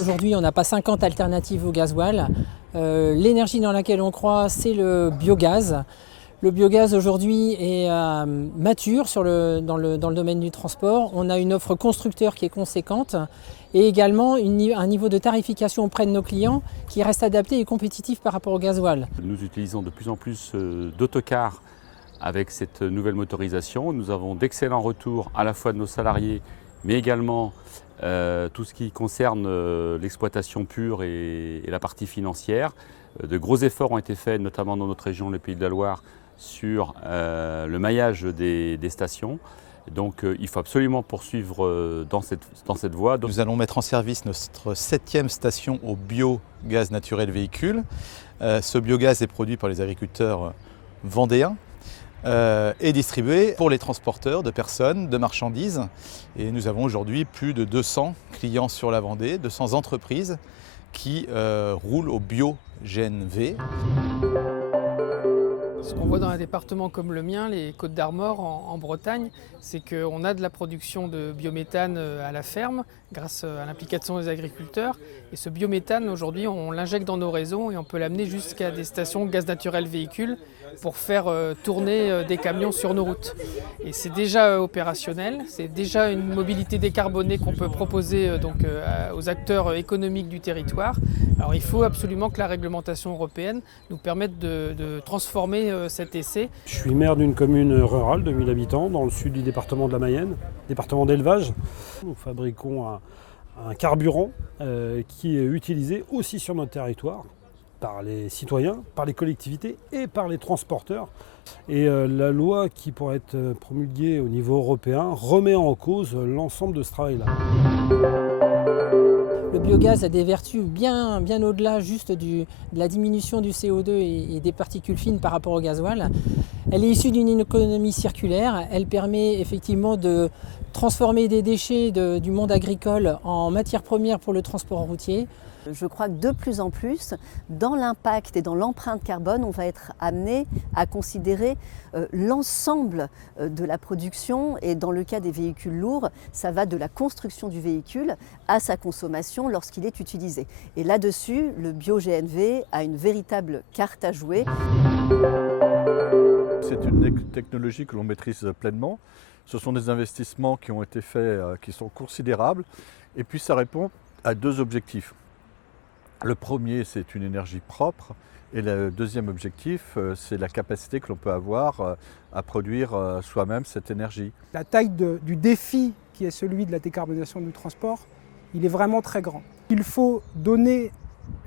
Aujourd'hui, on n'a pas 50 alternatives au gasoil. L'énergie dans laquelle on croit, c'est le biogaz. Le biogaz aujourd'hui est mature dans le domaine du transport. On a une offre constructeur qui est conséquente et également un niveau de tarification auprès de nos clients qui reste adapté et compétitif par rapport au gasoil. Nous utilisons de plus en plus d'autocars avec cette nouvelle motorisation. Nous avons d'excellents retours à la fois de nos salariés, mais également tout ce qui concerne l'exploitation pure et la partie financière. De gros efforts ont été faits, notamment dans notre région, le Pays de la Loire, sur le maillage des stations. Donc il faut absolument poursuivre dans cette voie. Nous allons mettre en service notre 7e station au biogaz naturel véhicule. Ce biogaz est produit par les agriculteurs vendéens et distribué pour les transporteurs de personnes, de marchandises. Et nous avons aujourd'hui plus de 200 clients sur la Vendée, 200 entreprises qui roulent au bio-GNV. Ce qu'on voit dans un département comme le mien, les Côtes-d'Armor en Bretagne, c'est qu'on a de la production de biométhane à la ferme grâce à l'implication des agriculteurs. Et ce biométhane, aujourd'hui, on l'injecte dans nos réseaux et on peut l'amener jusqu'à des stations gaz naturel véhicule pour faire tourner des camions sur nos routes. Et c'est déjà opérationnel, c'est déjà une mobilité décarbonée qu'on peut proposer aux acteurs économiques du territoire. Alors il faut absolument que la réglementation européenne nous permette de transformer cet essai. Je suis maire d'une commune rurale de 1000 habitants dans le sud du département de la Mayenne, département d'élevage. Nous fabriquons un carburant qui est utilisé aussi sur notre territoire par les citoyens, par les collectivités et par les transporteurs. Et la loi qui pourrait être promulguée au niveau européen remet en cause l'ensemble de ce travail-là. Le biogaz a des vertus bien au-delà juste de la diminution du CO2 et des particules fines par rapport au gasoil. Elle est issue d'une économie circulaire. Elle permet effectivement de transformer des déchets du monde agricole en matières premières pour le transport routier. Je crois que de plus en plus, dans l'impact et dans l'empreinte carbone, on va être amené à considérer l'ensemble de la production. Et dans le cas des véhicules lourds, ça va de la construction du véhicule à sa consommation lorsqu'il est utilisé. Et là-dessus, le bio-GNV a une véritable carte à jouer. C'est une technologie que l'on maîtrise pleinement. Ce sont des investissements qui ont été faits, qui sont considérables. Et puis ça répond à deux objectifs. Le premier, c'est une énergie propre et le deuxième objectif, c'est la capacité que l'on peut avoir à produire soi-même cette énergie. La taille du défi qui est celui de la décarbonisation du transport, il est vraiment très grand. Il faut donner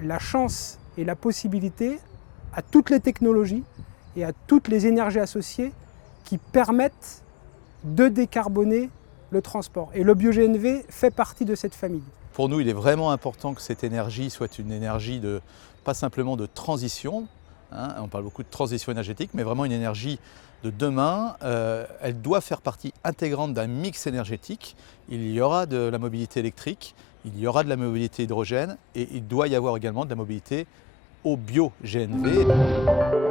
la chance et la possibilité à toutes les technologies et à toutes les énergies associées qui permettent de décarboner le transport. Et le bio-GNV fait partie de cette famille. Pour nous, il est vraiment important que cette énergie soit une énergie pas simplement de transition, on parle beaucoup de transition énergétique, mais vraiment une énergie de demain. Elle doit faire partie intégrante d'un mix énergétique. Il y aura de la mobilité électrique, il y aura de la mobilité hydrogène et il doit y avoir également de la mobilité au bio-GNV.